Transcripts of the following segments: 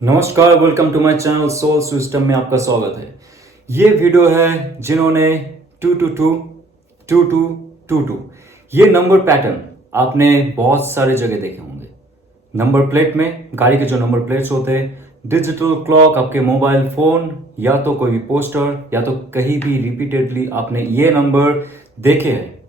नमस्कार, welcome to my channel soul system में आपका स्वागत है। ये वीडियो है जिन्होंने 222 ये नंबर पैटर्न आपने बहुत सारे जगह देखे होंगे। नंबर प्लेट में गाड़ी के जो नंबर प्लेट्स होते हैं, डिजिटल क्लॉक, आपके मोबाइल फोन, या तो कोई भी पोस्टर, या तो कहीं भी रिपीटेडली आपने ये नंबर देखे हैं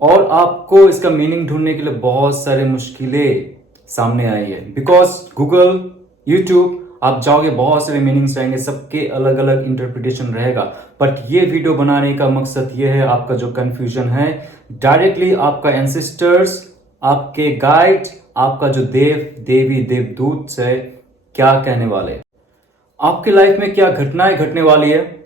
और आपको इसका मीनिंग ढूंढने के लिए बहुत सारे मुश्किलें सामने आई है। बिकॉज गूगल, यूट्यूब आप जाओगे, बहुत सारे मीनिंग्स रहेंगे, सबके अलग अलग इंटरप्रिटेशन रहेगा। बट ये वीडियो बनाने का मकसद ये है, आपका जो कंफ्यूजन है डायरेक्टली आपका एंसेस्टर्स, आपके गाइड, आपका जो देव देवी देवदूत है क्या कहने वाले, आपके लाइफ में क्या घटनाएं घटने वाली है,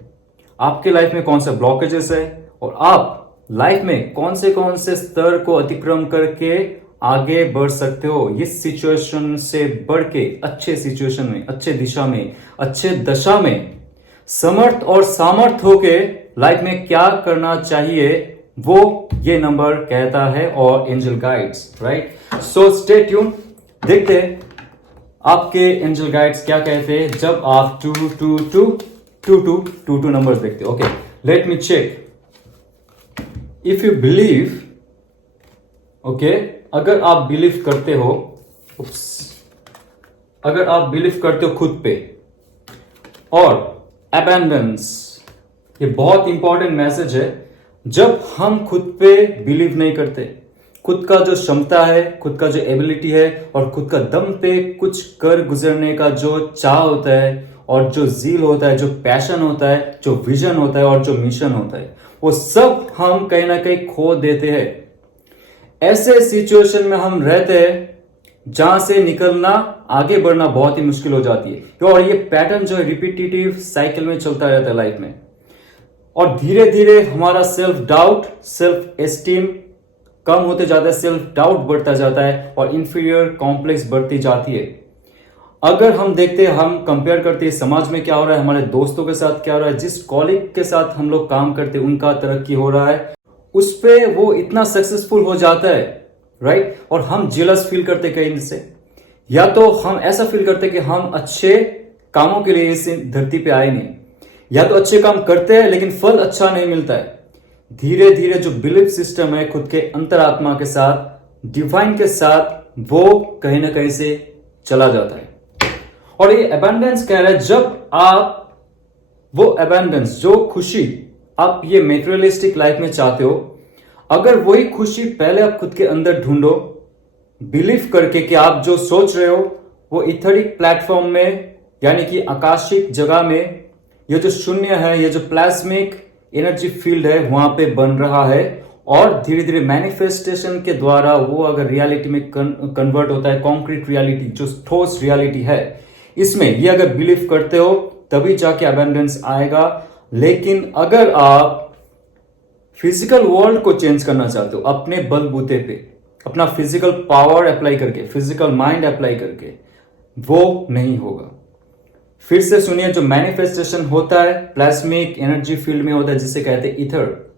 आपके लाइफ में कौन सा ब्लॉकेजेस है और आप लाइफ में कौन से स्तर को अतिक्रम करके आगे बढ़ सकते हो। इस सिचुएशन से बढ़ के अच्छे सिचुएशन में, अच्छे दिशा में, अच्छे दशा में समर्थ और सामर्थ होके लाइफ में क्या करना चाहिए, वो ये नंबर कहता है और angel guides, right. So stay tune, देखते हैं आपके एंजल गाइड्स क्या कहते हैं जब आप 222 नंबर्स देखते हो। Okay, let me check. If you believe, okay, अगर आप बिलीव करते हो, अगर आप बिलीव करते हो खुद पे, और अबैंडेंस, ये बहुत इंपॉर्टेंट मैसेज है। जब हम खुद पे बिलीव नहीं करते, खुद का जो क्षमता है, खुद का जो एबिलिटी है और खुद का दम पे कुछ कर गुजरने का जो चाह होता है और जो जील होता है, जो पैशन होता है, जो विजन होता है और जो मिशन होता है, वो सब हम कहीं ना कहीं खो देते हैं। ऐसे सिचुएशन में हम रहते हैं जहां से निकलना, आगे बढ़ना बहुत ही मुश्किल हो जाती है। और ये पैटर्न जो है रिपीटेटिव साइकिल में चलता रहता है लाइफ में, और धीरे धीरे हमारा सेल्फ डाउट, सेल्फ एस्टीम कम होते जाता है, सेल्फ डाउट बढ़ता जाता है और इंफीरियर कॉम्प्लेक्स बढ़ती जाती है। अगर हम देखते हैं, हम कंपेयर करते हैं समाज में क्या हो रहा है, हमारे दोस्तों के साथ क्या हो रहा है, जिस कॉलीग के साथ हम लोग काम करते हैं उनका तरक्की हो रहा है, उस पे वो इतना सक्सेसफुल हो जाता है, राइट, और हम जेलस फील करते कहीं से, या तो हम ऐसा फील करते कि हम अच्छे कामों के लिए इस धरती पे आए नहीं, या तो अच्छे काम करते हैं लेकिन फल अच्छा नहीं मिलता है। धीरे धीरे जो बिलीफ सिस्टम है खुद के अंतरात्मा के साथ, डिवाइन के साथ, वो कहीं ना कहीं से चला जाता है। और ये अबंडेंस कह रहा है, जब आप वो अबंडेंस, जो खुशी आप ये मेटेरियलिस्टिक लाइफ में चाहते हो, अगर वही खुशी पहले आप खुद के अंदर ढूंढो, बिलीव करके कि आप जो सोच रहे हो वो इथरिक प्लेटफॉर्म में, यानी कि आकाशिक जगह में, ये जो शून्य है, ये जो प्लाज्मिक एनर्जी फील्ड है, वहां पे बन रहा है, और धीरे धीरे मैनिफेस्टेशन के द्वारा वो अगर रियलिटी में कन्वर्ट होता है, कॉन्क्रीट रियलिटी, जो ठोस रियलिटी है, इसमें ये अगर बिलीव करते हो तभी जाके अबंडेंस आएगा। लेकिन अगर आप फिजिकल वर्ल्ड को चेंज करना चाहते हो अपने बलबूते पे, अपना फिजिकल पावर अप्लाई करके, फिजिकल माइंड अप्लाई करके, वो नहीं होगा। फिर से सुनिए, जो मैनिफेस्टेशन होता है प्लाज्मिक एनर्जी फील्ड में होता है, जिसे कहते हैं ईथर।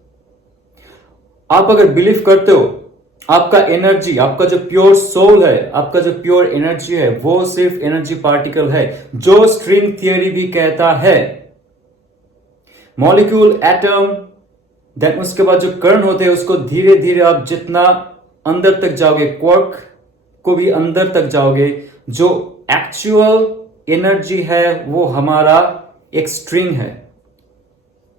आप अगर बिलीव करते हो आपका एनर्जी, आपका जो प्योर सोल है, आपका जो प्योर एनर्जी है, वो सिर्फ एनर्जी पार्टिकल है, जो स्ट्रिंग थियरी भी कहता है। मॉलिक्यूल, एटम, देन उसके बाद जो कण होते हैं, उसको धीरे धीरे आप जितना अंदर तक जाओगे, क्वार्क को भी अंदर तक जाओगे, जो एक्चुअल एनर्जी है वो हमारा एक स्ट्रिंग है।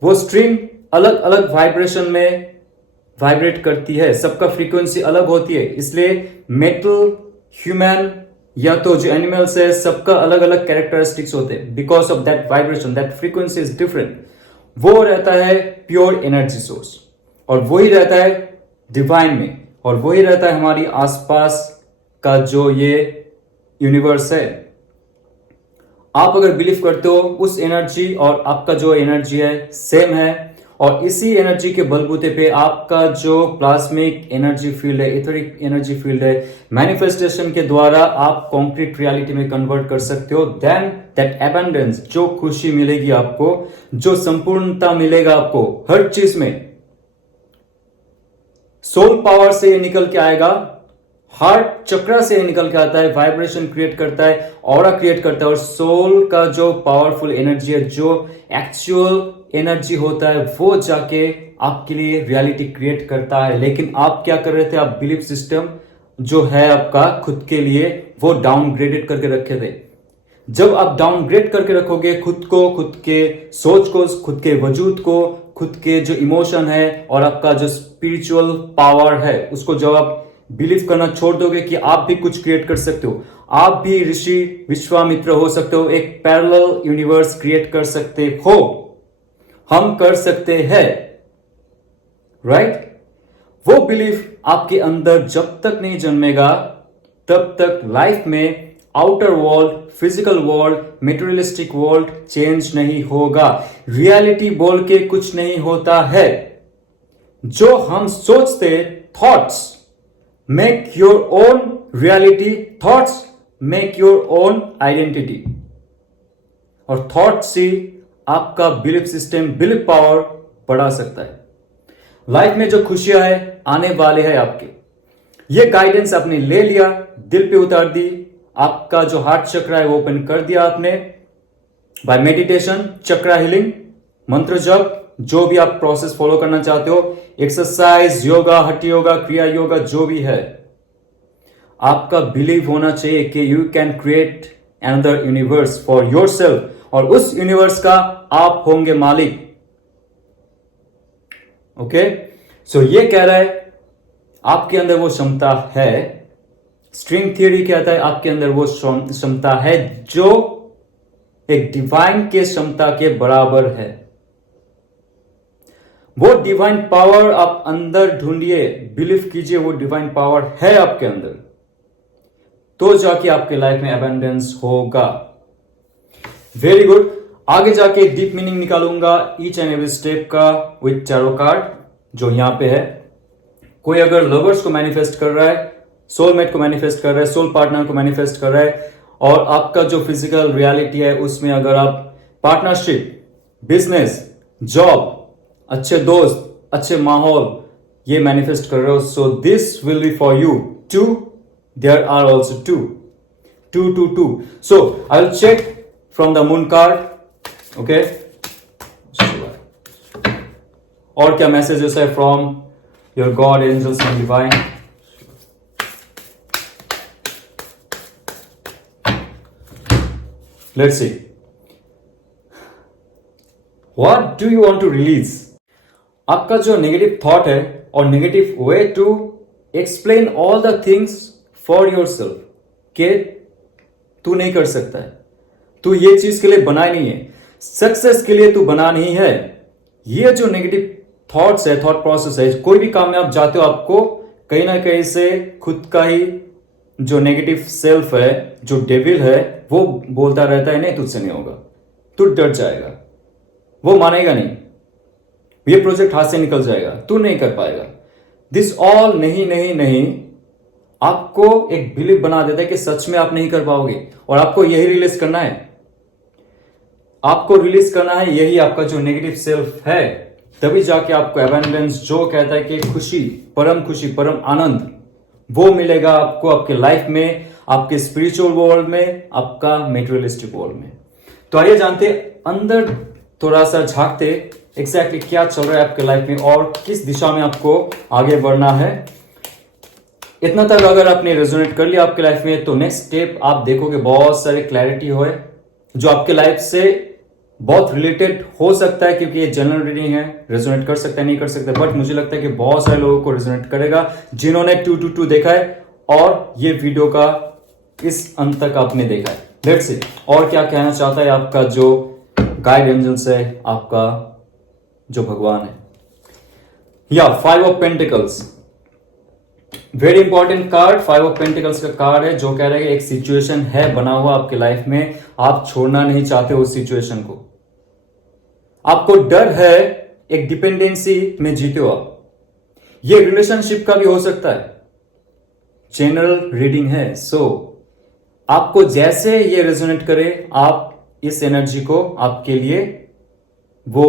वो स्ट्रिंग अलग अलग वाइब्रेशन में वाइब्रेट करती है, सबका फ्रीक्वेंसी अलग होती है। इसलिए मेटल, ह्यूमन, या तो जो एनिमल्स है, सबका अलग अलग कैरेक्टरिस्टिक्स होते हैं। Because of that vibration, that frequency is different. वो रहता है प्योर एनर्जी सोर्स, और वही रहता है डिवाइन में, और वही रहता है हमारी आसपास का जो ये यूनिवर्स है। आप अगर बिलीव करते हो उस एनर्जी और आपका जो एनर्जी है सेम है, और इसी एनर्जी के बलबूते पे आपका जो प्लाज्मिक एनर्जी फील्ड है, इथरिक एनर्जी फील्ड है, मैनिफेस्टेशन के द्वारा आप कॉन्क्रीट रियलिटी में कन्वर्ट कर सकते हो। देन दैट अबंडेंस, जो खुशी मिलेगी आपको, जो संपूर्णता मिलेगा आपको हर चीज में, सोल पावर से ये निकल के आएगा, हार्ट चक्रा से निकल के आता है, वाइब्रेशन क्रिएट करता है, ऑरा क्रिएट करता है, और सोल का जो पावरफुल एनर्जी है, जो एक्चुअल एनर्जी होता है, वो जाके आपके लिए रियलिटी क्रिएट करता है। लेकिन आप क्या कर रहे थे? आप बिलीफ सिस्टम जो है आपका खुद के लिए, वो डाउनग्रेडेड करके रखे थे। जब आप डाउनग्रेड करके रखोगे खुद को, खुद के सोच को, खुद के वजूद को, खुद के जो इमोशन है और आपका जो स्पिरिचुअल पावर है, उसको जब आप बिलीव करना छोड़ दोगे कि आप भी कुछ क्रिएट कर सकते हो, आप भी ऋषि विश्वामित्र हो सकते हो, एक पैरेलल यूनिवर्स क्रिएट कर सकते हो, हम कर सकते हैं, राइट? वो बिलीफ आपके अंदर जब तक नहीं जन्मेगा तब तक लाइफ में outer world, physical world, materialistic world change नहीं होगा। रियलिटी बोल के कुछ नहीं होता है। जो हम सोचते, thoughts make your own reality, thoughts make your own identity, और थॉट से आपका बिलीफ सिस्टम, बिलीफ पावर बढ़ा सकता है। लाइफ में जो खुशियां है आने वाले हैं आपके, ये गाइडेंस आपने ले लिया, दिल पे उतार दी, आपका जो हार्ट चक्र है वो ओपन कर दिया आपने बाय मेडिटेशन, चक्रा हीलिंग, मंत्र जप, जो भी आप प्रोसेस फॉलो करना चाहते हो, एक्सरसाइज, योगा, हठ योगा, क्रिया योगा, जो भी है, आपका बिलीव होना चाहिए कि you can create another universe for yourself, और उस यूनिवर्स का आप होंगे मालिक। ओके, सो ये कह रहा है आपके अंदर वो क्षमता है। स्ट्रिंग थियरी कहता है आपके अंदर वो क्षमता है जो एक डिवाइन के क्षमता के बराबर है। वो डिवाइन पावर आप अंदर ढूंढिए, बिलीव कीजिए, वो डिवाइन पावर है आपके अंदर, तो जाके आपके लाइफ में अबंडेंस होगा। Very good. आगे जाके डीप मीनिंग निकालूंगा ईच एंड एवरी स्टेप का विथ टैरो कार्ड, जो यहां पे है। कोई अगर लवर्स को मैनिफेस्ट कर रहा है, सोलमेट को मैनिफेस्ट कर रहा है, सोल पार्टनर को मैनिफेस्ट कर रहा है, और आपका जो फिजिकल रियलिटी है उसमें अगर आप पार्टनरशिप, बिजनेस, जॉब, अच्छे दोस्त, अच्छे माहौल, ये मैनिफेस्ट कर रहे हो, so this will be for you too, there are also two. So I will check from the moon card, okay, और क्या मैसेजेस है from your God, angels and divine. Let's see. What do you want to release? आपका जो negative thought है और negative way to explain all the things for yourself, के तू नहीं कर सकता है, तू ये चीज के लिए बना ही नहीं है, सक्सेस के लिए तू बना नहीं है। ये जो नेगेटिव थॉट्स है, थॉट प्रोसेस है, कोई भी काम में आप जाते हो, आपको कहीं ना कहीं से खुद का ही जो नेगेटिव सेल्फ है, जो डेविल है, वो बोलता रहता है नहीं तुझसे नहीं होगा, तू डर जाएगा, वो मानेगा नहीं, ये प्रोजेक्ट हाथ से निकल जाएगा, तू नहीं कर पाएगा। दिस ऑल नहीं आपको एक बिलीव बना देता है कि सच में आप नहीं कर पाओगे, और आपको यही रिलीज करना है, आपको रिलीज करना है यही आपका जो नेगेटिव सेल्फ है। तभी जाके आपको एबंडेंस, जो कहता है कि खुशी, परम आनंद, वो मिलेगा आपको आपके लाइफ में, आपके स्पिरिचुअल वर्ल्ड में, आपका मेटेरियलिस्टिक वर्ल्ड में। तो आइए जानते अंदर थोड़ा सा झांकते एग्जैक्टली क्या चल रहा है आपके लाइफ में और किस दिशा में आपको आगे बढ़ना है। इतना तक अगर आपने रेजोनेट कर लिया आपके लाइफ में, तो नेक्स्ट स्टेप आप देखोगे बहुत सारे क्लैरिटी हो जो आपके लाइफ से बहुत रिलेटेड हो सकता है, क्योंकि ये जनरल रीडिंग है, रेजोनेट कर सकता है, नहीं कर सकता, बट मुझे लगता है कि बहुत सारे लोगों को रेजोनेट करेगा जिन्होंने 222 देखा है और ये वीडियो का इस अंत तक आपने देखा है। लेट्स सी और क्या कहना चाहता है आपका जो गाइड एंजल्स है, आपका जो भगवान है। या 5 of pentacles, very important card, 5 of pentacles का कार्ड है, जो कह रहा है कि एक सिचुएशन है बना हुआ आपके लाइफ में, आप छोड़ना नहीं चाहते उस सिचुएशन को, आपको डर है, एक डिपेंडेंसी में जीते हो आप। ये रिलेशनशिप का भी हो सकता है, जनरल रीडिंग है। सो आपको जैसे ये रेजोनेट करे, आप इस एनर्जी को आपके लिए वो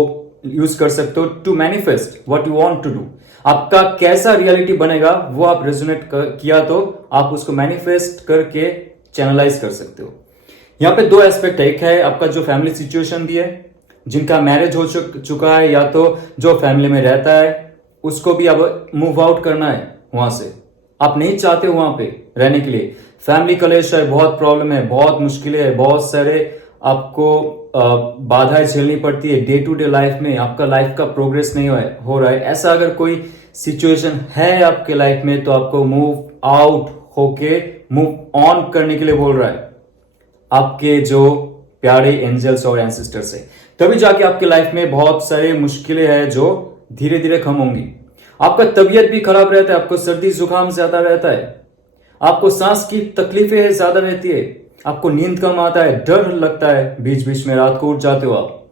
यूज कर सकते हो to manifest what you want to do. आपका कैसा रियलिटी बनेगा वो आप रेजोनेट किया तो आप उसको मैनिफेस्ट करके चैनलाइज कर सकते हो। यहाँ पे दो एस्पेक्ट है, एक है आपका जो फैमिली सिचुएशन भी है, जिनका मैरिज हो चुका है या तो जो फैमिली में रहता है उसको भी अब मूव आउट करना है वहां से, आप नहीं चाहते हो वहां पे रहने के लिए, फैमिली कलेश है, बहुत प्रॉब्लम है, बहुत मुश्किलें है, बहुत सारे आपको बाधाएं झेलनी पड़ती है डे टू डे लाइफ में, आपका लाइफ का प्रोग्रेस नहीं हो रहा है, ऐसा अगर कोई सिचुएशन है आपके लाइफ में तो आपको मूव आउट होके मूव ऑन करने के लिए बोल रहा है आपके जो प्यारे एंजल्स और एंसेस्टर से। तभी जाके आपके लाइफ में बहुत सारे मुश्किलें हैं जो धीरे धीरे कम होंगी। आपका तबीयत भी खराब रहता है, आपको सर्दी जुकाम ज्यादा रहता है, आपको सांस की तकलीफें ज्यादा रहती है, आपको नींद कम आता है, डर लगता है, बीच बीच में रात को उठ जाते हो आप,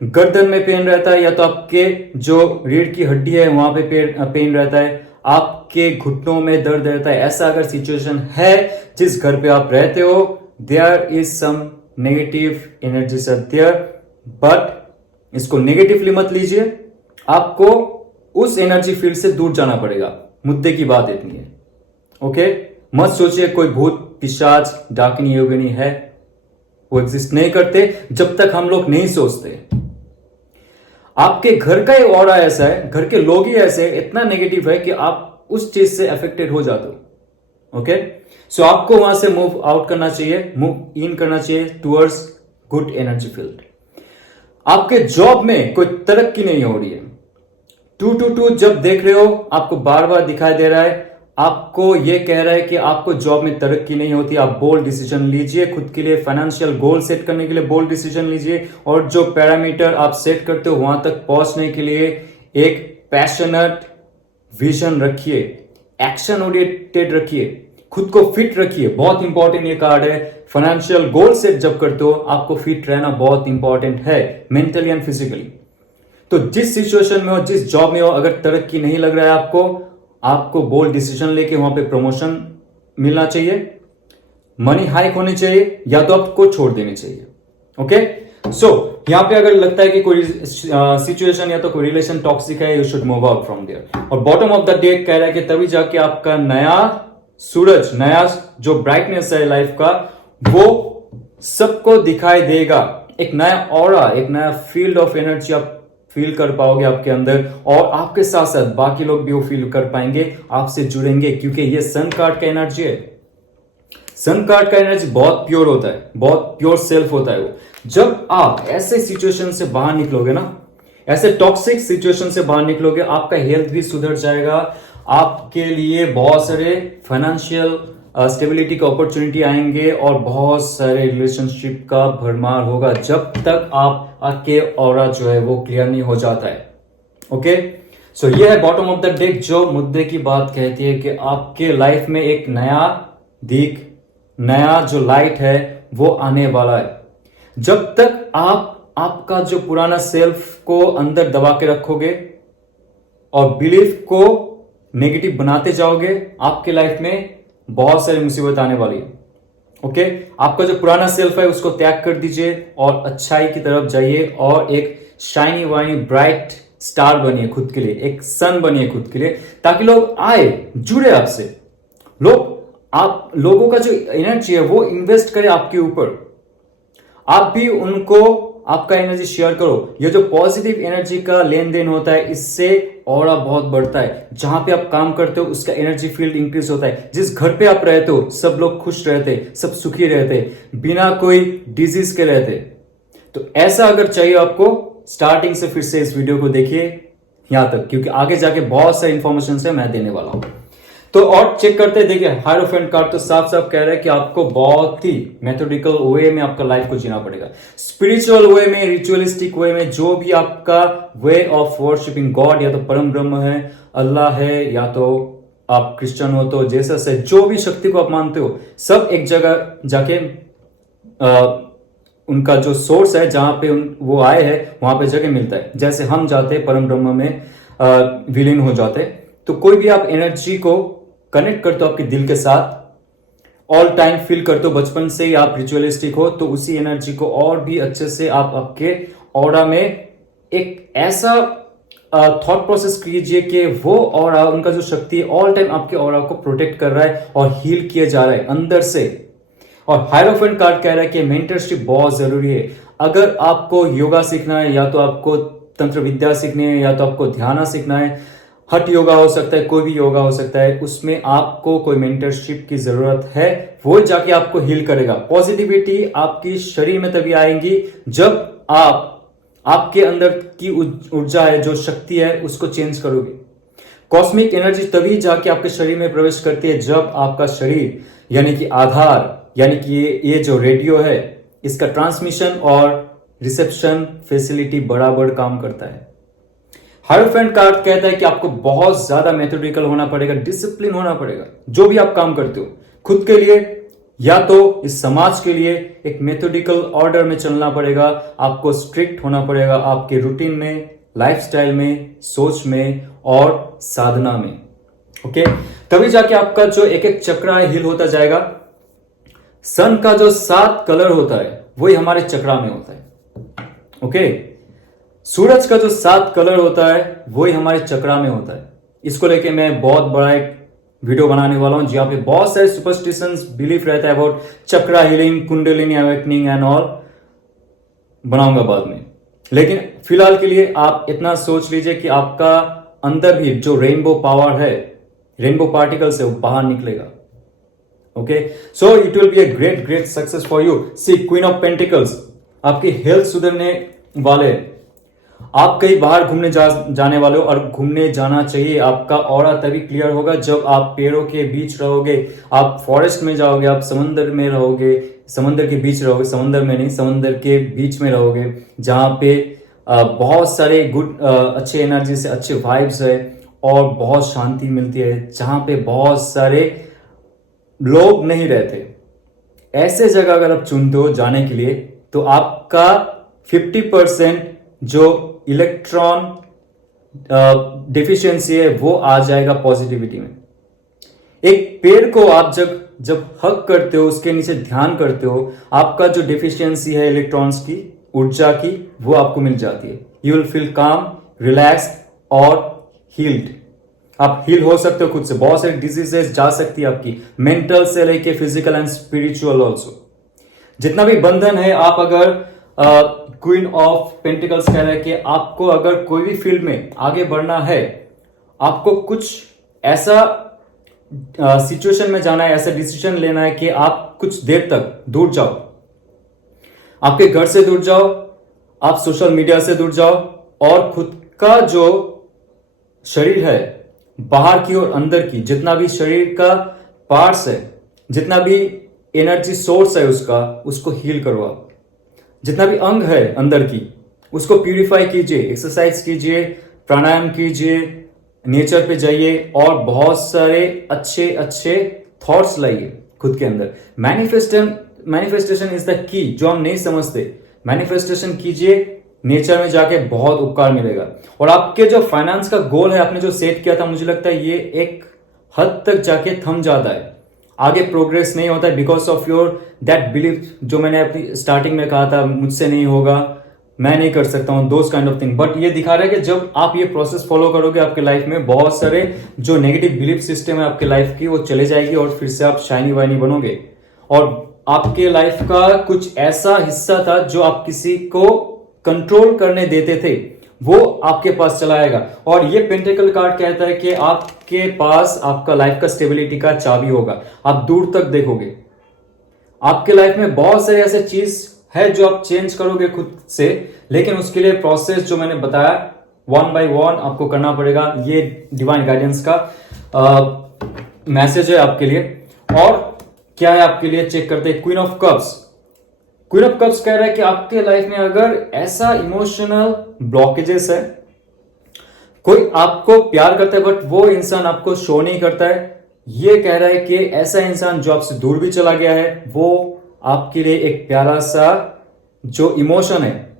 गर्दन में पेन रहता है या तो आपके जो रीढ़ की हड्डी है वहां पे पेन रहता है, आपके घुटनों में दर्द रहता है। ऐसा अगर सिचुएशन है जिस घर पे आप रहते हो, there is some negative energy सत्य, बट इसको नेगेटिवली मत लीजिए, आपको उस एनर्जी फील्ड से दूर जाना पड़ेगा। मुद्दे की बात इतनी है, ओके? मत सोचिए कोई भूत पिशाच डाकिनी योगिनी है, वो एग्जिस्ट नहीं करते जब तक हम लोग नहीं सोचते। आपके घर का ही ऑरा ऐसा है, घर के लोग ही ऐसे इतना नेगेटिव है कि आप उस चीज से अफेक्टेड हो जाते हो, ओके? सो आपको वहां से मूव आउट करना चाहिए, मूव इन करना चाहिए टुवर्ड्स गुड एनर्जी फील्ड। आपके जॉब में कोई तरक्की नहीं हो रही है, 222 जब देख रहे हो आपको बार बार दिखाई दे रहा है, आपको यह कह रहा है कि आपको जॉब में तरक्की नहीं होती, आप बोल्ड डिसीजन लीजिए खुद के लिए, फाइनेंशियल गोल सेट करने के लिए बोल्ड डिसीजन लीजिए, और जो पैरामीटर आप सेट करते हो वहां तक पहुंचने के लिए एक पैशनेट विजन रखिए, एक्शन ओरिएंटेड रखिए, खुद को फिट रखिए। बहुत इंपॉर्टेंट ये कार्ड है। फाइनेंशियल गोल सेट जब करते हो आपको फिट रहना बहुत इंपॉर्टेंट है, मेंटली एंड फिजिकली। तो जिस सिचुएशन में हो, जिस जॉब में हो, अगर तरक्की नहीं लग रहा है आपको बोल्ड डिसीजन लेके वहां पे प्रमोशन मिलना चाहिए, मनी हाइक होनी चाहिए, या तो आपको छोड़ देनी चाहिए, ओके? सो यहां पे अगर लगता है कि कोई सिचुएशन या तो कोई रिलेशन टॉक्सिक है, you should move out from there. और बॉटम ऑफ द डेक कह रहा है कि तभी जाके आपका नया सूरज, नया जो ब्राइटनेस है लाइफ का, वो सबको दिखाई देगा। एक नया ऑरा, एक नया फील्ड ऑफ एनर्जी आप फील कर पाओगे आपके अंदर, और आपके साथ साथ बाकी लोग भी वो फील कर पाएंगे, आपसे जुड़ेंगे, क्योंकि ये सन कार्ड का एनर्जी है। सन कार्ड का एनर्जी बहुत प्योर होता है, बहुत प्योर सेल्फ होता है वो। जब आप ऐसे सिचुएशन से बाहर निकलोगे ना, ऐसे टॉक्सिक सिचुएशन से बाहर निकलोगे, आपका हेल्थ भी सुधर जाएगा, आपके लिए बहुत सारे फाइनेंशियल स्टेबिलिटी का अपॉर्चुनिटी आएंगे, और बहुत सारे रिलेशनशिप का भरमार होगा जब तक आपके ऑरा जो है वो क्लियर नहीं हो जाता है, ओके? सो ये है बॉटम ऑफ द डेक जो मुद्दे की बात कहती है कि आपके लाइफ में एक नया दिख, नया जो लाइट है वो आने वाला है। जब तक आप आपका जो पुराना सेल्फ को अंदर दबा के रखोगे और बिलीफ को नेगेटिव बनाते जाओगे, आपके लाइफ में बहुत सारी मुसीबत आने वाली है, ओके? आपका जो पुराना सेल्फ है उसको त्याग कर दीजिए और अच्छाई की तरफ जाइए, और एक शाइनी वाइनी ब्राइट स्टार बनिए खुद के लिए, एक सन बनिए खुद के लिए, ताकि लोग आए, जुड़े आपसे, लोगों का जो एनर्जी है वो इन्वेस्ट करे आपके ऊपर, आप भी उनको आपका एनर्जी शेयर करो। ये जो पॉजिटिव एनर्जी का लेन देन होता है, इससे ऑरा बहुत बढ़ता है। जहां पे आप काम करते हो उसका एनर्जी फील्ड इंक्रीज होता है। जिस घर पे आप रहते हो सब लोग खुश रहते, सब सुखी रहते, बिना कोई डिजीज के रहते। तो ऐसा अगर चाहिए आपको, स्टार्टिंग से फिर से इस वीडियो को देखिए यहां तक, क्योंकि आगे जाके बहुत सारी इंफॉर्मेशन है मैं देने वाला हूं। तो और चेक करते हैं, देखिए हायरोफेंट कार्ड तो साफ साफ कह रहा है कि आपको बहुत ही मेथोडिकल वे में आपका लाइफ को जीना पड़ेगा, स्पिरिचुअल वे में, रिचुअलिस्टिक वे में, जो भी आपका वे ऑफ वर्शिपिंग गॉड, या तो परम ब्रह्म है, अल्लाह है, या तो आप क्रिश्चियन हो तो जेसस है, जो भी शक्ति को आप मानते हो, सब एक जगह जाके उनका जो सोर्स है जहां पे वो आए हैं वहां पे जगह मिलता है। जैसे हम जाते परम ब्रह्म में विलीन हो जाते, तो कोई भी आप एनर्जी को कनेक्ट करते हो आपके दिल के साथ, ऑल टाइम फील करते हो, बचपन से ही आप रिचुअलिस्टिक हो, तो उसी एनर्जी को और भी अच्छे से आप आपके ऑरा में एक ऐसा थॉट प्रोसेस कीजिए कि वो ऑरा, उनका जो शक्ति है ऑल टाइम आपके ऑरा को प्रोटेक्ट कर रहा है और हील किया जा रहा है अंदर से। और हायरोफेंट कार्ड कह रहा है कि मेंटरशिप बहुत जरूरी है। अगर आपको योगा सीखना है, या तो आपको तंत्र विद्या सीखनी है, या तो आपको ध्यान सीखना है, हठ योगा हो सकता है, कोई भी योगा हो सकता है, उसमें आपको कोई मेंटरशिप की जरूरत है। वो जाके आपको हील करेगा। पॉजिटिविटी आपकी शरीर में तभी आएगी जब आप आपके अंदर की ऊर्जा है, जो शक्ति है, उसको चेंज करोगे। कॉस्मिक एनर्जी तभी जाके आपके शरीर में प्रवेश करती है जब आपका शरीर यानी कि आधार, यानी कि ये जो रेडियो है, इसका ट्रांसमिशन और रिसेप्शन फैसिलिटी बराबर काम करता है। हायरोफेंट कार्ड कहता है कि आपको बहुत ज्यादा मेथोडिकल होना पड़ेगा, डिसिप्लिन होना पड़ेगा। जो भी आप काम करते हो खुद के लिए या तो इस समाज के लिए, एक मेथोडिकल ऑर्डर में चलना पड़ेगा। आपको स्ट्रिक्ट होना पड़ेगा आपके रूटीन में, लाइफस्टाइल में, सोच में और साधना में। ओके, तभी जाके आपका जो एक एक चक्र है हील होता जाएगा। सन का जो 7 कलर होता है वही हमारे चक्रा में होता है। ओके, सूरज का जो 7 कलर होता है वही हमारे चक्रा में होता है। इसको लेके मैं बहुत बड़ा एक वीडियो बनाने वाला हूं जहां पे बहुत सारे सुपरस्टिशंस बिलीफ रहता है about chakra healing, kundalini awakening and all, बनाऊंगा बाद में। लेकिन फिलहाल के लिए आप इतना सोच लीजिए कि आपका अंदर भी जो रेनबो पावर है, रेनबो पार्टिकल्स है, वो बाहर निकलेगा। Okay, so it will be a great great success for you. See, queen of pentacles आपकी हेल्थ सुधरने वाले, आप कहीं बाहर घूमने जाने वाले हो, और घूमने जाना चाहिए। आपका ऑरा तभी क्लियर होगा जब आप पेड़ों के बीच रहोगे, आप फॉरेस्ट में जाओगे, आप समंदर में रहोगे, समंदर के बीच रहोगे, समंदर में नहीं, समंदर के बीच में रहोगे, जहां पे बहुत सारे गुड अच्छे एनर्जी से, अच्छे वाइब्स है और बहुत शांति मिलती है, जहां पे बहुत सारे लोग नहीं रहते। ऐसे जगह अगर आप चुनते हो जाने के लिए तो आपका 50% जो इलेक्ट्रॉन डिफिशियंसी है वो आ जाएगा पॉजिटिविटी में। एक पेड़ को आप जब हक करते हो, उसके नीचे ध्यान करते हो, आपका जो डिफिशियंसी है इलेक्ट्रॉन्स की, ऊर्जा की, वो आपको मिल जाती है। यू विल फील काम, रिलैक्स और हील्ड। आप हील हो सकते हो खुद से। बहुत सारी डिजीजेस जा सकती है आपकी, मेंटल से लेके फिजिकल एंड स्पिरिचुअल ऑल्सो। जितना भी बंधन है, आप अगर क्वीन ऑफ पेंटिकल्स कह रहे हैं कि आपको अगर कोई भी फील्ड में आगे बढ़ना है, आपको कुछ ऐसा सिचुएशन में जाना है, ऐसा डिसीजन लेना है कि आप कुछ देर तक दूर जाओ, आपके घर से दूर जाओ, आप सोशल मीडिया से दूर जाओ, और खुद का जो शरीर है, बाहर की और अंदर की, जितना भी शरीर का पार्ट्स है, जितना भी एनर्जी सोर्स है उसको हील करो। आप जितना भी अंग है अंदर की, उसको प्यूरिफाई कीजिए, एक्सरसाइज कीजिए, प्राणायाम कीजिए, नेचर पे जाइए और बहुत सारे अच्छे अच्छे थॉट्स लाइए खुद के अंदर। मैनिफेस्टेशन इज द की, जो हम नहीं समझते। मैनिफेस्टेशन कीजिए, नेचर में जाके बहुत उपकार मिलेगा। और आपके जो फाइनेंस का गोल है, आपने जो सेट किया था, मुझे लगता है ये एक हद तक जाके थम जाता है, आगे प्रोग्रेस नहीं होता है, because of your that belief, जो मैंने अपनी स्टार्टिंग में कहा था, मुझसे नहीं होगा, मैं नहीं कर सकता हूं, those kind of thing. But ये दिखा रहा है कि जब आप ये प्रोसेस फॉलो करोगे, आपके लाइफ में बहुत सारे जो नेगेटिव बिलीफ सिस्टम है आपके लाइफ की, वो चले जाएगी और फिर से आप शाइनी वाइनी बनोगे। और आपके लाइफ का कुछ ऐसा हिस्सा था जो आप किसी को कंट्रोल करने देते थे, वो आपके पास चला आएगा। और ये पेंटिकल कार्ड कहता है कि आपके पास आपका लाइफ का स्टेबिलिटी का चाबी होगा। आप दूर तक देखोगे। आपके लाइफ में बहुत सारे ऐसे चीज है जो आप चेंज करोगे खुद से, लेकिन उसके लिए प्रोसेस जो मैंने बताया 1 by 1 आपको करना पड़ेगा। ये डिवाइन गाइडेंस का मैसेज है आपके लिए। और क्या है आपके लिए, चेक करते हैं। Queen of cups. Queen of cups कह रहा है कि आपके लाइफ में अगर ऐसा इमोशनल ब्लॉकेजेस है, कोई आपको प्यार करता है बट वो इंसान आपको शो नहीं करता है, ये कह रहा है कि ऐसा इंसान जो आपसे दूर भी चला गया है, वो आपके लिए एक प्यारा सा जो इमोशन है,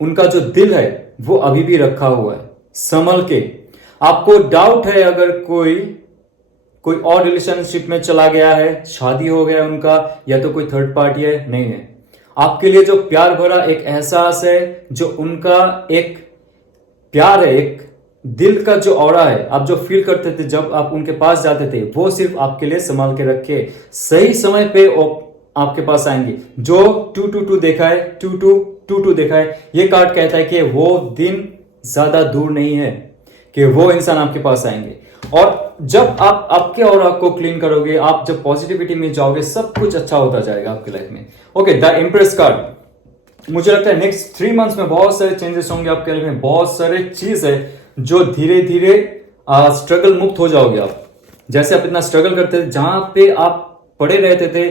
उनका जो दिल है, वो अभी भी रखा हुआ है संभल के। आपको डाउट है अगर कोई और रिलेशनशिप में चला गया है, शादी हो गया उनका, या तो कोई थर्ड पार्टी है, नहीं है। आपके लिए जो प्यार भरा एक एहसास है, जो उनका एक प्यार है, एक दिल का जो ऑरा है, आप जो फील करते थे जब आप उनके पास जाते थे, वो सिर्फ आपके लिए संभाल के रखे, सही समय पे आपके पास आएंगे। जो 222 देखा है, 2222 देखा है, ये कार्ड कहता है कि वो दिन ज्यादा दूर नहीं है कि वो इंसान आपके पास आएंगे। और जब आप आपके और आपको क्लीन करोगे, आप जब पॉजिटिविटी में जाओगे, सब कुछ अच्छा होता जाएगा आपकी लाइफ में। ओके, द एम्प्रेस कार्ड, मुझे लगता है नेक्स्ट 3 मंथ्स में बहुत सारे चेंजेस होंगे आपके लाइफ में। बहुत सारे चीज है जो धीरे धीरे स्ट्रगल मुक्त हो जाओगे आप। जैसे आप इतना स्ट्रगल करते थे, जहां पे आप पड़े रहते थे,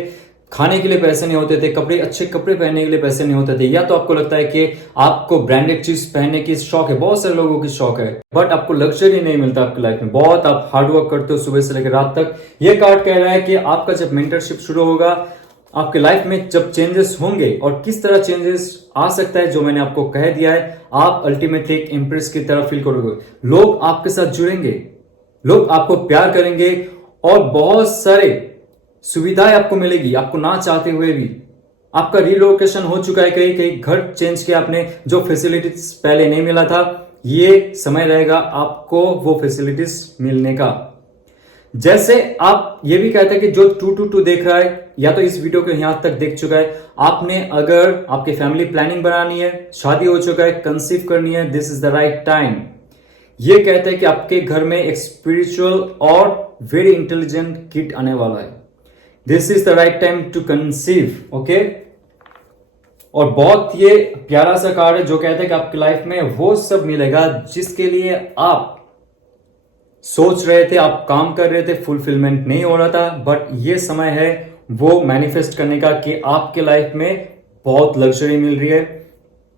खाने के लिए पैसे नहीं होते थे, कपड़े अच्छे कपड़े पहनने के लिए पैसे नहीं होते थे, या तो आपको लगता है कि आपको ब्रांडेड चीज पहनने की शौक है, बहुत सारे लोगों की शौक है, बट आपको लग्जरी नहीं मिलता आपकी लाइफ में। बहुत आप हार्डवर्क करते हो सुबह से लेकर रात तक। ये कार्ड कह रहा है कि आपका जब मेंटरशिप शुरू होगा आपके लाइफ में, जब चेंजेस होंगे और किस तरह चेंजेस आ सकता है, जो मैंने आपको कह दिया है, आप अल्टीमेटली एक एम्प्रेस की तरह फील करोगे। लोग आपके साथ जुड़ेंगे, लोग आपको प्यार करेंगे और बहुत सारे सुविधाएं आपको मिलेगी, आपको ना चाहते हुए भी। आपका रिलोकेशन हो चुका है, कहीं कहीं घर चेंज किया आपने, जो फैसिलिटीज पहले नहीं मिला था, ये समय रहेगा आपको वो फैसिलिटीज मिलने का। जैसे आप ये भी कहते हैं कि जो 222 देख रहा है, या तो इस वीडियो को यहां तक देख चुका है, आपने अगर आपकी फैमिली प्लानिंग बनानी है, शादी हो चुका है, कंसीव करनी है, this is the right time. ये कहते हैं कि आपके घर में एक स्पिरिचुअल और वेरी इंटेलिजेंट किड आने वाला है। This is the right time to conceive, okay. और बहुत ये प्यारा सा कार्ड है जो कहता है कि आपकी लाइफ में वो सब मिलेगा जिसके लिए आप सोच रहे थे, आप काम कर रहे थे, फुलफिलमेंट नहीं हो रहा था, बट ये समय है वो मैनिफेस्ट करने का कि आपके लाइफ में बहुत लग्जरी मिल रही है,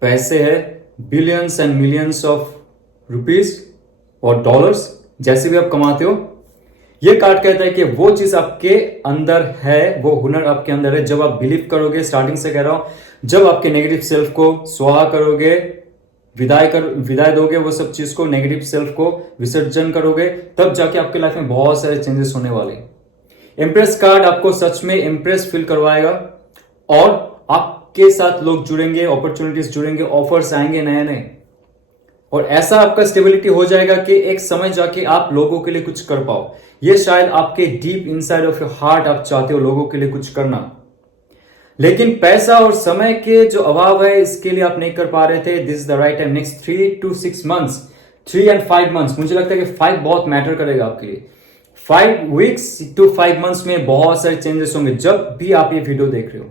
पैसे है, billions and millions of rupees और डॉलर्स, जैसे भी आप कमाते हो। ये कार्ड कहता है कि वो चीज आपके अंदर है, वो हुनर आपके अंदर है। जब आप बिलीव करोगे, स्टार्टिंग से कह रहा हूं, जब आपके नेगेटिव सेल्फ को स्वाहा करोगे, विदाई दोगे, वो सब चीज को, नेगेटिव सेल्फ को विसर्जन करोगे, तब जाके आपके लाइफ में बहुत सारे चेंजेस होने वाले। एम्प्रेस कार्ड आपको सच में इम्प्रेस फील करवाएगा और आपके साथ लोग जुड़ेंगे, अपॉर्चुनिटीज जुड़ेंगे, ऑफर्स आएंगे नए नए, और ऐसा आपका स्टेबिलिटी हो जाएगा कि एक समय जाके आप लोगों के लिए कुछ कर पाओ। ये शायद आपके deep inside of your heart आप चाहते हो लोगों के लिए कुछ करना, लेकिन पैसा और समय के जो अभाव है, इसके लिए आप नहीं कर पा रहे थे। This is the right time, next 3 to 6 months, 3 and 5 months, मुझे लगता है कि 5 बहुत मैटर करेगा आपके लिए। 5 weeks to 5 months में बहुत सारे चेंजेस होंगे। जब भी आप ये वीडियो देख रहे हो,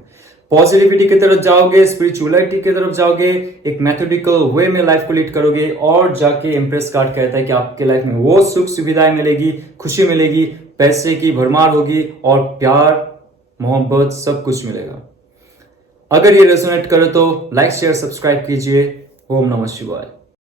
पॉजिटिविटी की तरफ जाओगे, स्पिरिचुअलिटी की तरफ जाओगे, एक मैथोडिकल वे में लाइफ को लीड करोगे, और जाके इम्प्रेस कार्ड कहता है कि आपके लाइफ में वो सुख सुविधाएं मिलेगी, खुशी मिलेगी, पैसे की भरमार होगी, और प्यार मोहब्बत सब कुछ मिलेगा। अगर ये रेजोनेट करे तो लाइक शेयर सब्सक्राइब कीजिए। ओम नमः शिवाय।